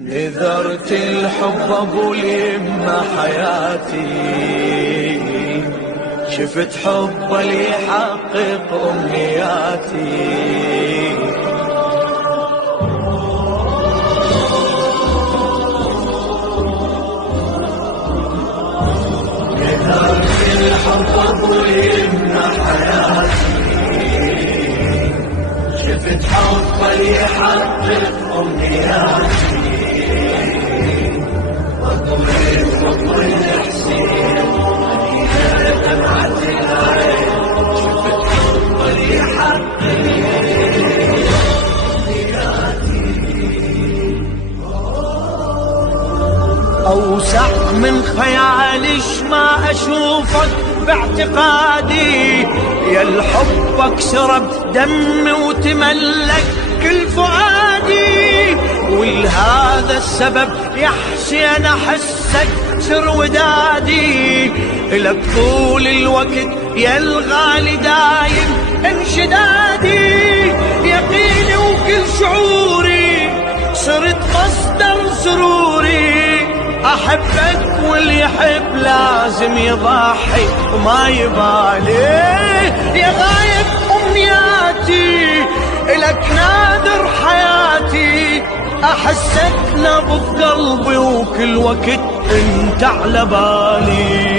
نذرت الحب ابو اليمة حياتي، شفت حبه ليحقق امنياتي. نذرت الحب ابو اليمة حياتي، شفت حبه ليحقق امنياتي. أوسع من خيالش ما أشوفك باعتقادي، يا الحب أكسر بدمي وتملك كل فؤادي. ولهذا السبب يا حسين أحسك سر ودادي، لك طول الوقت يا الغالي دايم انشدادي. يقيني وكل شعوري صرت مصدر سروري، أحبك واللي يحب لازم يضحي وما يبالي. يا غايب أمنياتي لك نادر حياتي، أحسك نبض قلبي وكل وقت انت على بالي.